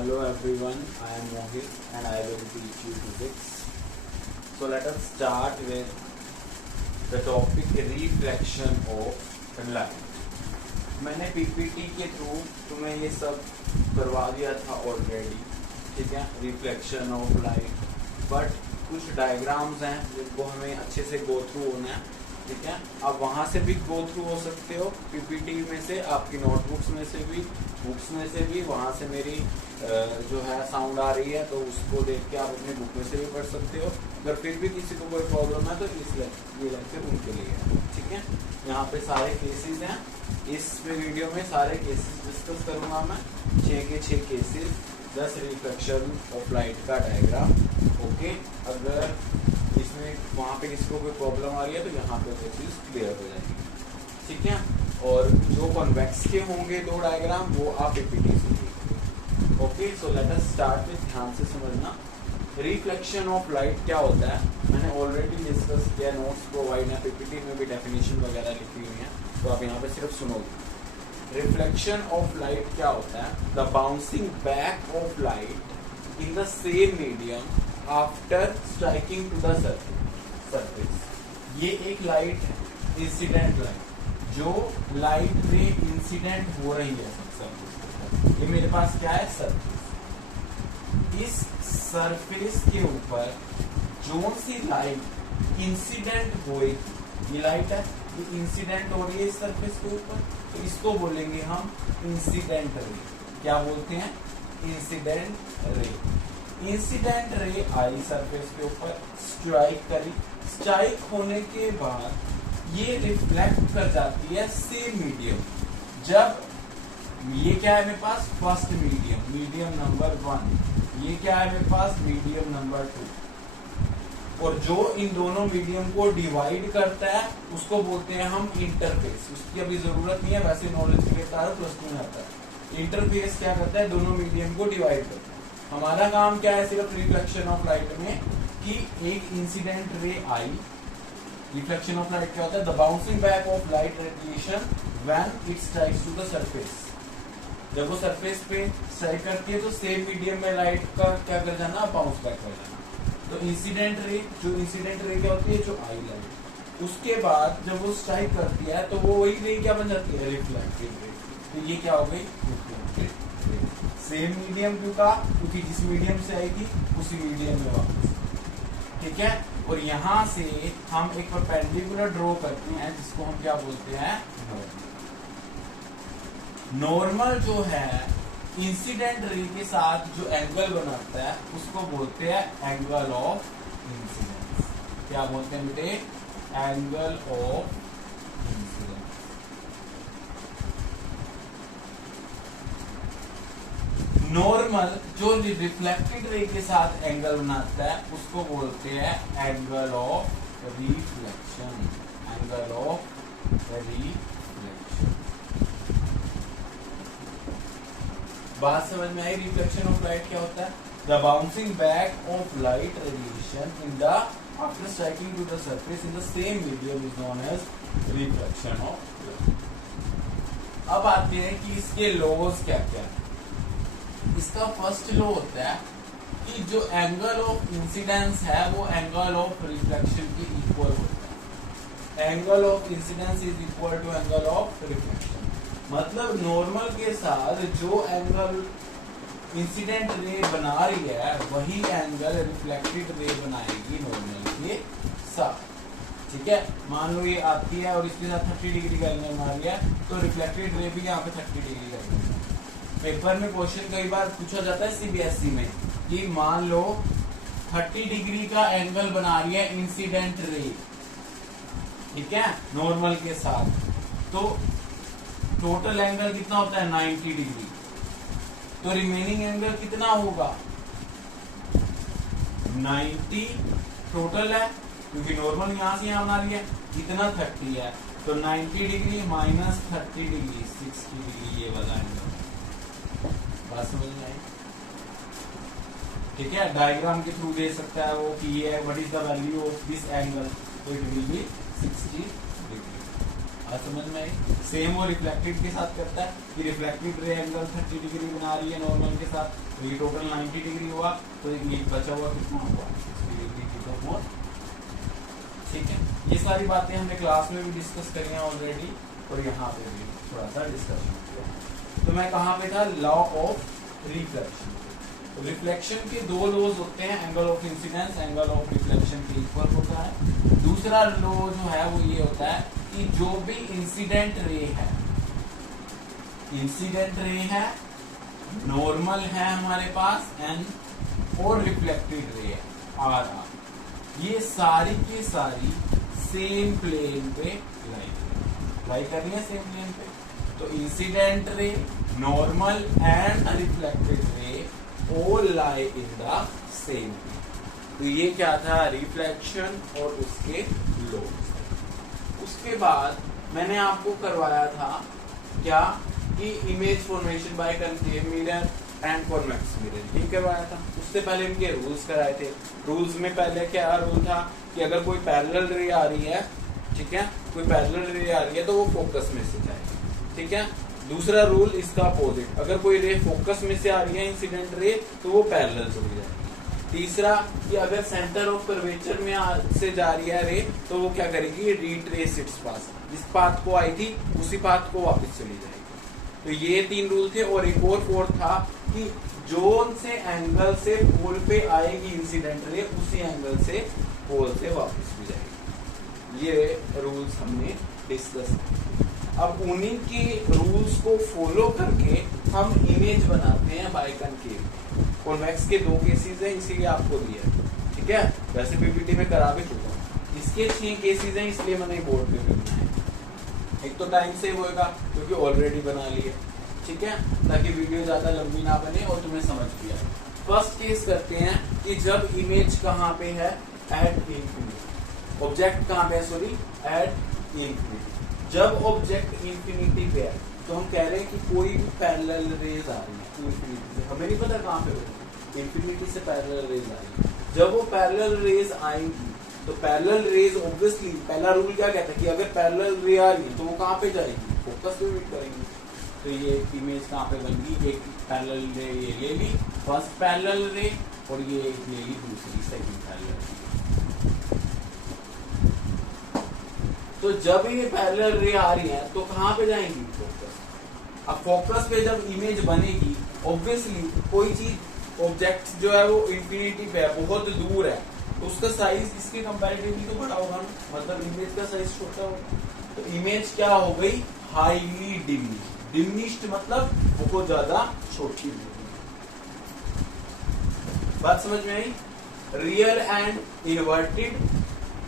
Hello everyone, I am Mohit and I will teach you physics. So let us start with the topic reflection of light. मैंने PPT के through तुम्हें ये सब करवा दिया था ऑलरेडी, ठीक है, रिफ्लेक्शन ऑफ लाइट, बट कुछ डायग्राम्स हैं जिनको हमें अच्छे से गो थ्रू होना है, ठीक है। आप वहाँ से भी गो थ्रू हो सकते हो, PPT में से, आपकी नोटबुक्स में से भी, बुक्स में से भी, वहाँ से मेरी जो है साउंड आ रही है तो उसको देख के आप अपनी बुक में से भी पढ़ सकते हो। अगर फिर भी किसी को कोई प्रॉब्लम है तो ये लेक्चर उनके लिए है, ठीक है। यहाँ पे सारे केसेस हैं, इस वीडियो में सारे केसेस डिस्कस करूँगा मैं, 6 के 6 केसेस, 10 रिफ्लेक्शन ऑफ लाइट का डायग्राम, ओके। अगर इसमें वहाँ पे किसी को कोई प्रॉब्लम आ रही है तो यहाँ पे वो चीज़ क्लियर हो जाएगी, ठीक है। और जो कॉन्वेक्स के होंगे 2 डायग्राम वो आप PPT से देखिए, okay. So let us start with, ध्यान से समझना। रिफ्लेक्शन ऑफ लाइट क्या होता है मैंने ऑलरेडी डिस्कस किया, नोट्स प्रोवाइड है, PPT में भी डेफिनेशन वगैरह लिखी हुई है, तो आप यहाँ पे सिर्फ सुनोगे। रिफ्लेक्शन ऑफ लाइट क्या होता है? The bouncing back of light in the same medium after striking to the surface. ये एक लाइट है, इंसिडेंट लाइट, जो लाइट रे इंसिडेंट हो रही है सरफेस। ये मेरे पास क्या है? सरफेस। इस सरफेस के ऊपर जो सी लाइट इंसिडेंट होएगी, ये लाइट है, ये इंसिडेंट हो रही है इस सरफेस के ऊपर, तो इसको बोलेंगे हम इंसिडेंट रे। क्या बोलते हैं? Incident ray. इंसिडेंट रे आई सरफेस के ऊपर, स्ट्राइक करी, स्ट्राइक होने के बाद ये रिफ्लेक्ट कर जाती है सेम मीडियम। जब ये क्या है मेरे पास? फर्स्ट मीडियम, मीडियम नंबर 1, ये क्या है मेरे पास? मीडियम नंबर 2, और जो इन दोनों मीडियम को डिवाइड करता है उसको बोलते हैं हम इंटरफेस। उसकी अभी जरूरत नहीं है, वैसे नॉलेज के लिए प्लस 2 में आता है। इंटरफेस क्या करता है? दोनों मीडियम को डिवाइड करता है। हमारा काम क्या है सिर्फ रिफ्लेक्शन ऑफ लाइट में, कि एक incident ray I. Reflection of light क्या होता है? The bouncing back of light radiation when it strikes to the surface. जब वो सरफेस पे स्ट्राइक करती है तो सेम मीडियम में लाइट का क्या कर जाना? बाउंस बैक कर जाना। तो इंसिडेंट रे, जो इंसिडेंट रे क्या होती है? जो आई लाइट। उसके बाद जब वो स्ट्राइक करती है तो वो वही रे क्या बन जाती है? Reflected ray. तो ये क्या हो गई? Reflected ray. सेम मीडियम क्यों का? क्योंकि जिस मीडियम से आएगी उसी मीडियम में वापस, ठीक है। और यहाँ से हम एक परपेंडिकुलर ड्रॉ करते हैं जिसको हम क्या बोलते हैं? नॉर्मल जो है इंसिडेंट रे के साथ जो एंगल बनाता है उसको बोलते हैं एंगल ऑफ इंसिडेंस। क्या बोलते हैं बेटे? Angle of incidence. नॉर्मल जो रिफ्लेक्टेड रे के साथ एंगल बनाता है उसको बोलते हैं angle of reflection. Angle of reflection. बात समझ में आई? रिफ्लेक्शन ऑफ लाइट क्या होता है? The bouncing back of light radiation in the after striking to the surface in the same medium is known as reflection of light. अब आते हैं कि इसके लॉज क्या क्या है। इसका फर्स्ट लॉ होता है कि जो एंगल ऑफ इंसिडेंस है वो एंगल ऑफ रिफ्लेक्शन के इक्वल होता है। Angle of incidence is equal to angle of reflection. मतलब नॉर्मल के साथ जो एंगल इंसिडेंट रे बना रही है वही एंगल रिफ्लेक्टेड रे बनाएगी नॉर्मल के साथ, ठीक है। मान लो ये आती है और इसके साथ 30 डिग्री का एंगल बना रही है तो रिफ्लेक्टेड रे भी यहाँ पे 30 डिग्री का एंगल। पेपर में क्वेश्चन कई बार पूछा जाता है CBSE में कि मान लो 30 डिग्री का एंगल बना रही है इंसिडेंट रे, ठीक है, नॉर्मल के साथ, तो टोटल एंगल कितना होता है? 90 डिग्री। तो रिमेनिंग एंगल कितना होगा? 90 टोटल है, क्योंकि नॉर्मल यहां से यहां बना रही है, कितना 30 है, तो 90 डिग्री माइनस 30 डिग्री 60 डिग्री ये वाला एंगल। बात समझ में आई? ठीक है, डायग्राम के थ्रू दे सकता है वो कि ये what is the value of this angle, तो इट विल बी 60 डिग्री। बात समझ में आई? सेम वो रिफ्लेक्टेड के साथ करता है कि रिफ्लेक्टेड रे एंगल 30 डिग्री बना रही है नॉर्मल के साथ, तो ये टोटल 90 डिग्री हुआ, तो ये बचा हुआ कितना हुआ, 60 डिग्री की तो मोर। ठीक है, ये सारी बातें हमने क्लास में भी डिस्कस करी हैं ऑलरेडी, और यहाँ पे भी थोड़ा सा डिस्कशन किया। तो मैं कहाँ पे था? Law of reflection. रिफ्लेक्शन के दो लॉज होते हैं, angle of incidence, angle of reflection के इक्वल होता है। दूसरा लॉ जो है वो ये होता है कि जो भी इंसिडेंट रे है, इंसिडेंट रे है, नॉर्मल है हमारे पास एन, और रिफ्लेक्टेड रे है आर, ये सारी की सारी सेम प्लेन पे लाई कर रही है, सेम प्लेन पे। तो incident ray, normal and reflected ray all lie in the same plane। तो ये क्या था? रिफ्लेक्शन और उसके लॉज। उसके बाद मैंने आपको करवाया था क्या कि image formation by concave mirror and convex mirror, ठीक करवाया था। उससे पहले इनके रूल्स कराए थे। रूल्स में पहले क्या रूल था कि अगर कोई पैरेलल रे आ रही है, ठीक है, कोई पैरेलल रे आ रही है तो वो फोकस में से जाएगी, ठीक है। दूसरा रूल इसका अपोजिट, अगर कोई रे फोकस में से आ रही है इंसिडेंट रे, तो वो पैरेलल चली जाएगी। तीसरा कि अगर सेंटर ऑफ कर्वेचर में से जा रही है रे, तो वो क्या करेगी? रिट्रेस इट्स पाथ, जिस पाथ को आई थी उसी पाथ को वापस चली जाएगी। तो ये 3 रूल थे। और एक और फोर्थ था कि जोन से एंगल से पोल पे आएगी इंसिडेंट रे, उसी एंगल से पोल से वापस भी जाएगी। ये रूल्स हमने डिस्कस किए। अब उन्हीं के रूल्स को फॉलो करके हम इमेज बनाते हैं बाय कनकेव। कॉन्वेक्स के 2 केसेस हैं, इसीलिए आपको दिया, ठीक है। वैसे पीपीटी में करा भी चुका हूं। इसके 6 केसेस हैं, इसलिए मैंने बोर्ड पे भी बनाया। एक तो टाइम सेव होएगा क्योंकि ऑलरेडी बना लिए, ठीक है, ताकि वीडियो ज्यादा लंबी ना बने और तुम्हें समझ भी आए। फर्स्ट केस करते हैं कि जब इमेज कहाँ पे है? At infinity. ऑब्जेक्ट कहाँ पे है? Sorry, at infinity. जब ऑब्जेक्ट इंफिनिटी पे है तो हम कह रहे हैं कि कोई भी पैरेलल रेज आ रही है इंफिनिटी से, हमें नहीं पता कहाँ पे होगी, इंफिनिटी से पैरेलल रेज आ रही है। जब वो पैरेलल रेज आएंगी तो पैरेलल रेज ऑब्वियसली, पहला रूल क्या कहता है कि अगर पैरेलल रे आ रही है तो वो कहाँ पे जाएगी? फोकस पे मीट करेंगी। तो ये इमेज कहाँ पे बन गई? एक पैरेलल रे ये ले ली, फर्स्ट पैरेलल रे, और ये ले ली दूसरी, सेकंड पैरेलल रे। तो जब ये पैरेलल रे आ रही है तो कहाँ पे जाएंगी? फोकस। अब फोकस पे जब इमेज बनेगी, ऑब्वियसली कोई चीज, ऑब्जेक्ट जो है वो इंफिनिटी पे है, बहुत दूर है, तो उसका साइज इसके कंपैरेटिवली तो बड़ा होगा ना, मतलब इमेज का साइज छोटा होगा। तो इमेज क्या हो गई? Highly diminished. डिमिनिश्ड मतलब बहुत ज्यादा छोटी हो गई। बात समझ में आई? Real and inverted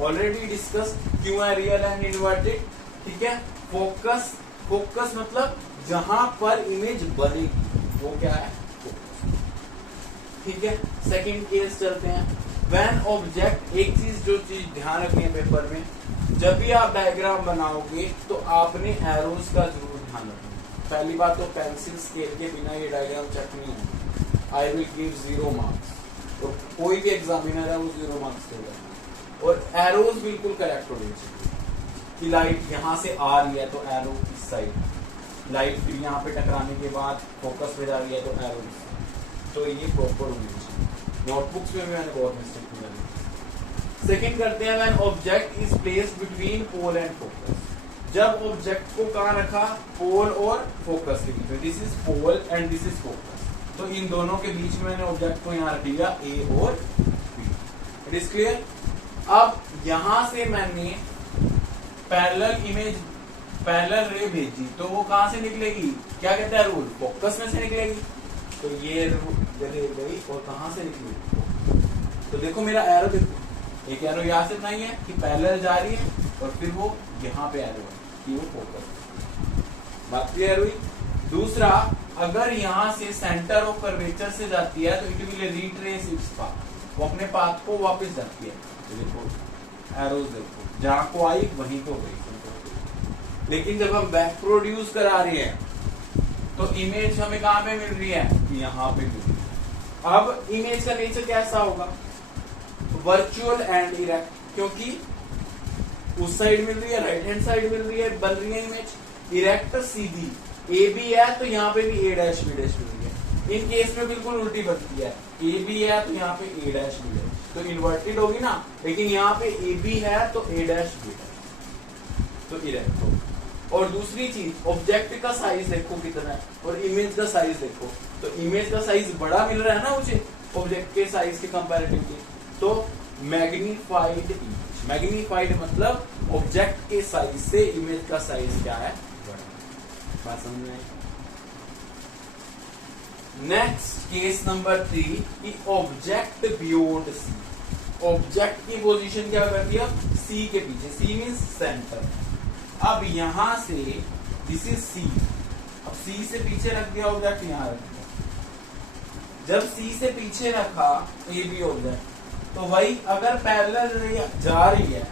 already discuss, क्यों है रियल एंड इन्वर्टेड, ठीक है। फोकस, फोकस मतलब जहां पर इमेज बनेगी वो क्या है? फोकस, ठीक है। सेकंड केस चलते हैं। व्हेन ऑब्जेक्ट, एक चीज जो चीज ध्यान रखनी है पेपर में, जब भी आप डायग्राम बनाओगे तो आपने एरोज का जरूर ध्यान रखना। पहली बात तो पेंसिल स्केल के बिना ये डायग्राम चेक नहीं होगा। आई विल गिव 0 मार्क्स, तो कोई भी एग्जामिनर है वो 0 मार्क्स देगा। और एरोज बिल्कुल करेक्ट होनी चाहिए कि लाइट यहाँ से आ रही है तो एरो इस साइड, लाइट फिर यहाँ पे टकराने के बाद फोकस पे जा रही है तो एरो इस साइड, तो ये प्रॉपर होनी चाहिए। नोटबुक्स में भी मैंने बहुत मिस्टेक किया। सेकंड करते हैं, when object is placed between pole and focus. जब ऑब्जेक्ट को कहाँ रखा? पोल और फोकस के बीच में। This is pole and this is focus, तो इन दोनों के बीच में मैंने ऑब्जेक्ट को यहाँ रख लिया ए और बी। It is clear? अब यहां से मैंने पैरेलल इमेज, पैरेलल रे भेजी, तो वो कहां से निकलेगी? क्या कहता है रूल? फोकस में से निकलेगी। तो ये गई और कहां से निकलेगी? तो देखो मेरा एरो, देखो एक एरो यहां से बनाई है कि पैरेलल जा रही है, और फिर वो यहाँ पे एरो है कि वो फोकस। बात क्लियर हुई? दूसरा, अगर यहाँ से सेंटर ऑफ कर्वेचर से जाती है तो it will retrace its path, वो अपने पाथ को वापस जाती है। देखो एरोज, देखो जहां को आई वहीं को गई। लेकिन जब हम बैक प्रोड्यूस करा रहे हैं तो इमेज हमें कहां पे मिल रही है? यहाँ पे मिल रही है। अब इमेज का नेचर कैसा होगा? वर्चुअल एंड इरेक्ट, क्योंकि उस साइड मिल रही है, राइट हैंड साइड मिल रही है, बन रही है इमेज इरेक्ट सीधी, ए बी है तो यहाँ पे भी ए डैश बी डैश मिल रही है। इन केस में बिल्कुल उल्टी बनती है, ए बी है तो यहाँ पे ए डैश बी डैश, तो इन्वर्टेड होगी ना, लेकिन यहाँ पे ए बी है तो ए डैश बी डैश, तो इरेक्ट होगी। और दूसरी चीज ऑब्जेक्ट का साइज देखो कितना है और इमेज का साइज देखो, तो इमेज का साइज बड़ा मिल रहा है ना मुझे ऑब्जेक्ट के साइज के कंपैरेटिवली, तो मैग्नीफाइड इमेज, मैग्नीफाइड मतलब ऑब्जेक्ट के साइज से इमेज का साइज क्या है, बात समझ में आई। नेक्स्ट केस नंबर 3 कि ऑब्जेक्ट बियॉन्ड सी, ऑब्जेक्ट की पोजीशन क्या कर दिया, सी के पीछे, सी मींस सेंटर। अब यहां से दिस इज सी, अब सी से पीछे रख दिया ऑब्जेक्ट, यहां रख दिया। जब सी से पीछे रखा ए बी ऑब्जेक्ट, तो भाई अगर पैरेलल रे जा रही है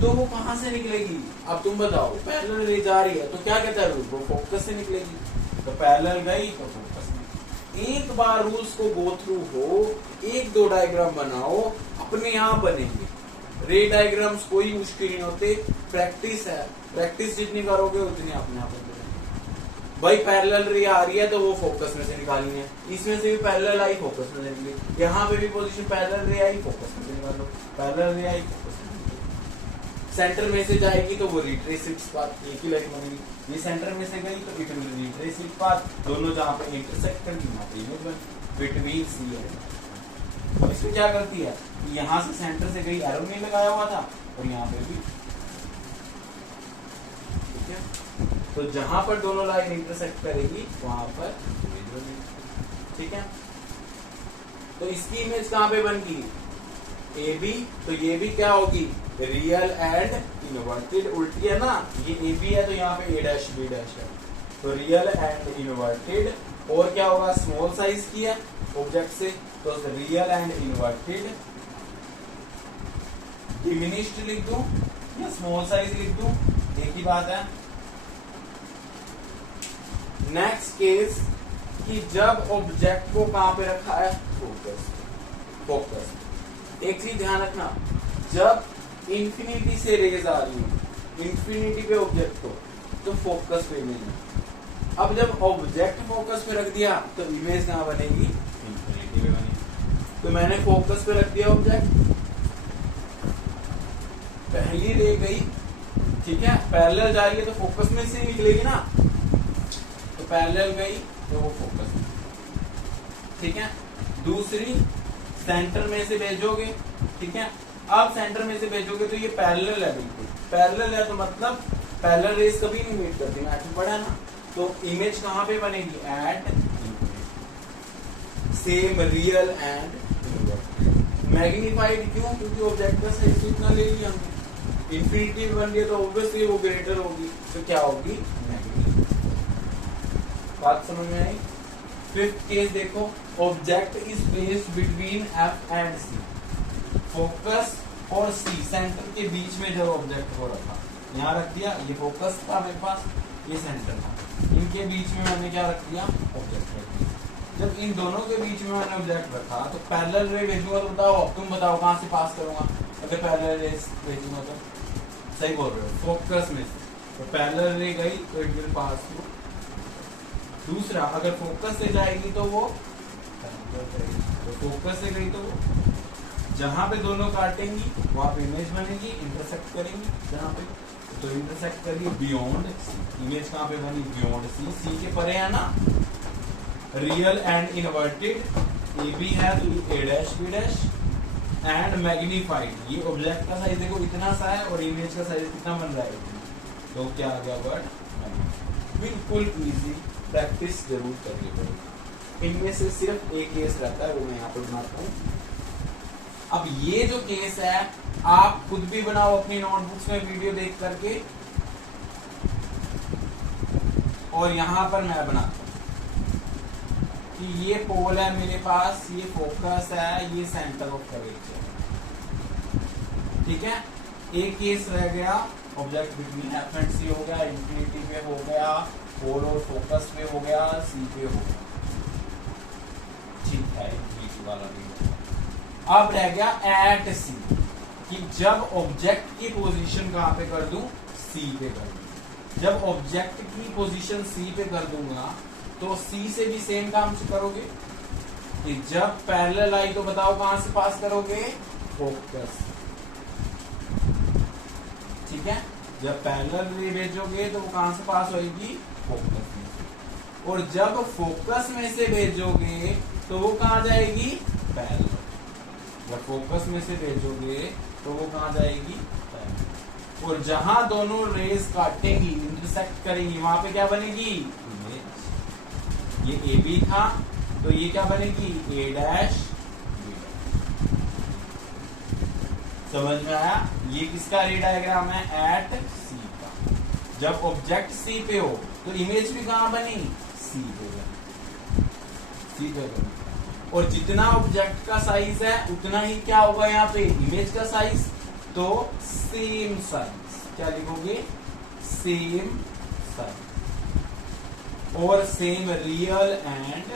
तो वो कहां से निकलेगी, अब तुम बताओ। पैरेलल रे जा रही है तो क्या कहता है रूल, वो फोकस से निकलेगी, तो पैरेलल गई तो फोकस में। एक बार रूल्स को गो थ्रू हो, एक दो डायग्राम बनाओ, अपने आप बनेंगे। रे डायग्राम्स कोई मुश्किल नहीं होते, प्रैक्टिस है, प्रैक्टिस जितनी करोगे उतनी अपने आप बनेंगे। भाई पैरेलल रे आ रही है तो वो फोकस में से निकालनी है, इसमें से भी पैरेलल आई फोकस में से निकली, यहाँ पे भी पोजीशन पैरेलल रे आई फोकस में से निकालो, पैरेलल रे आई फोकस में निकालो। सेंटर में से जाएगी तो वो रिट्रेस इट्स पाथ, एक ही लाइन बनेगी। ये सेंटर में से गई तो it will retrace its path, दोनों जहाँ पे इंटरसेक्ट करती वहाँ पे इमेज बन बिटवीन सी एंड। अब इसमें क्या करती है, यहाँ से सेंटर से गई, एरो नहीं लगाया हुआ था, और यहाँ पे भी, ठीक है। तो जहां पर दोनों लाइन इंटरसेक्ट करेगी वहां पर इमेज बनेगी, ठीक है। तो इसकी इमेज कहां पे बनेगी, ए बी, तो ये भी क्या होगी, रियल एंड इनवर्टेड, उल्टी है ना, ये ए बी है तो यहाँ पे ए डैश बी डैश है, तो रियल एंड इनवर्टेड। और क्या होगा, स्मॉल साइज की है ऑब्जेक्ट से, तो रियल एंड इनवर्टेड, डिमिनिश्ड लिख दूं या स्मॉल साइज लिख दूं, एक ही बात है। नेक्स्ट केस कि जब ऑब्जेक्ट को कहां पे रखा है, फोकस, फोकस। एक चीज ध्यान रखना, जब इंफिनिटी से रेज आ रही है, इंफिनिटी पे ऑब्जेक्ट को, तो फोकस पे इमेज है। अब जब ऑब्जेक्ट फोकस पे रख दिया तो इमेज कहां बनेगी, इंफिनिटी पे बनेगी। तो मैंने फोकस पे रख दिया ऑब्जेक्ट, पहली रे गई, ठीक है, पैरेलल जा रही है तो फोकस में से निकलेगी ना, तो पैरेलल गई तो वो फोकस में, ठीक है। दूसरी सेंटर में से भेजोगे, ठीक है। अब सेंटर में से भेजोगे तो ये पैरेलल है, बिल्कुल पैरेलल है, तो मतलब पैरेलल रेस कभी नहीं मीट करती, मैथ में पढ़ा है ना। तो इमेज कहां पे बनेगी, at same real and magnified. क्यों, क्योंकि ऑब्जेक्ट का साइज इतना ले लिया हमने, इंफिनिटी बन रही है तो ऑब्वियसली वो ग्रेटर होगी, तो क्या होगी, मैग्नीफाइड। बात समझ में आई। फिफ्थ केस देखो, object is placed between F and C, focus और सी सेंटर के बीच में जब ऑब्जेक्ट को रखा, यहाँ रख दिया, ये फोकस था मेरे पास, ये सेंटर था, इनके बीच में मैंने क्या रख दिया, ऑब्जेक्ट रख दिया। जब इन दोनों के बीच में मैंने ऑब्जेक्ट रखा तो पैरेलल रे भेजूंगा, तो बताओ, अब तुम बताओ कहां से पास करूंगा, अगर पैरेलल रे भेजूंगा तो, सही बोल रहे हो, फोकस में से, तो पैरेलल रे गई तो इट विल पास थ्रू। दूसरा, अगर फोकस से जाएगी तो वो, तो फोकस से गई तो वो, जहां पे दोनों काटेंगी वहां पे इमेज बनेगी, इंटरसेक्ट करेंगी जहां पे, तो इंटरसेक्ट करिए बियॉन्ड सी, इमेज कहां पे बनी, बियॉन्ड सी, सी के परे है ना। Real and inverted, A B है तो A dash B dash, and magnified, ये ऑब्जेक्ट का साइज देखो इतना सा है और इमेज का साइज कितना बन रहा है, तो क्या आ गया वर्ड, बिल्कुल इजी, प्रैक्टिस जरूर करिए पड़ेगा। इनमें से सिर्फ एक केस रहता है, वो मैं यहाँ पर बनाता हूँ। अब ये जो केस है आप खुद भी बनाओ अपनी नोटबुक्स में वीडियो देख करके, और यहां पर मैं बनाता हूं कि ये पोल है मेरे पास, ये फोकस है, ये सेंटर ऑफ कर्वेचर, ठीक है। एक केस रह गया, ऑब्जेक्ट बिटवीन एफ एंड सी हो गया, इंफिनिटी पे हो गया, पोल और फोकस पे हो गया, सी पे हो गया, ठीक है, इंफिनिटी वाला भी। अब रह गया एट सी, कि जब ऑब्जेक्ट की पोजीशन कहां पे कर दूं, सी पे कर दूं। जब ऑब्जेक्ट की पोजीशन सी पे कर दूंगा तो सी से भी सेम काम से करोगे कि जब पैरेलल आई तो बताओ कहां से पास करोगे, फोकस। ठीक है, जब पैरेलल रे भेजोगे तो वो कहां से पास होगी, फोकस में से। और जब फोकस में से भेजोगे तो वो कहां जाएगी, पैरेलल। जब फोकस में से भेजोगे तो वो कहां जाएगी, पैरेलल। और जहां दोनों रेज काटेंगी, इंटरसेक्ट करेंगी, वहां पे क्या बनेगी, इमेज। ये ए बी था तो ये क्या बनेगी, ए डैश बी डैश। समझ में आया? ये किसका रे डायग्राम है, एट सी का। जब ऑब्जेक्ट सी पे हो तो इमेज भी कहां बनी, सी पे बनी, सी पे बनी। और जितना ऑब्जेक्ट का साइज है उतना ही क्या होगा यहाँ पे, इमेज का साइज। तो सेम साइज, क्या लिखोगे, सेम साइज। और same real and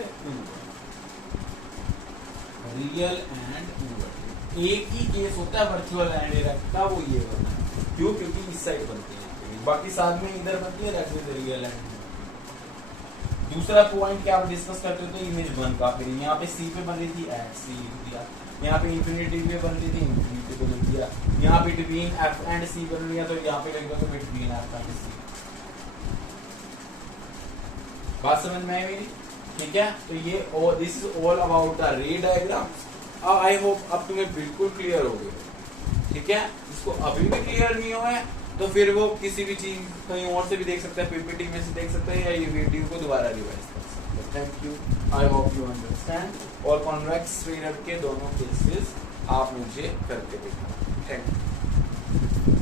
real and inverted. एक ही केस होता है वर्चुअल एंड इरेक्ट का, वो ये होता है। क्यों, क्योंकि इस साइड बनते हैं, बाकी साथ में इधर बनती है रियल एंड। दूसरा पॉइंट क्या आप डिस्कस करते हो, तो इमेज वन का। फिर यहाँ पे सी पे बन रही थी, एट सी लिख दिया। यहाँ पे इंफिनिटी पे बन रही थी, इंफिनिटी पे लिख दिया। यहाँ बिटवीन एफ एंड सी बन रही है तो यहाँ पे लिख दो बिटवीन एफ एंड सी। बात समझ में आई मेरी? ठीक है, तो ये this is all about the रे डायग्राम। आई होप अब तुम्हें बिल्कुल क्लियर हो गया। ठीक है, इसको अभी भी क्लियर नहीं हुआ है तो फिर वो किसी भी चीज कहीं और से भी देख सकता है, पीपीटी में से देख सकता है, या ये वीडियो को दोबारा रिवाइज कर सकते हैं। Thank you, I hope you understand. और कॉन्वेक्स स्फीयर के दोनों केसेस आप मुझे करके दिखाओ। Thank you.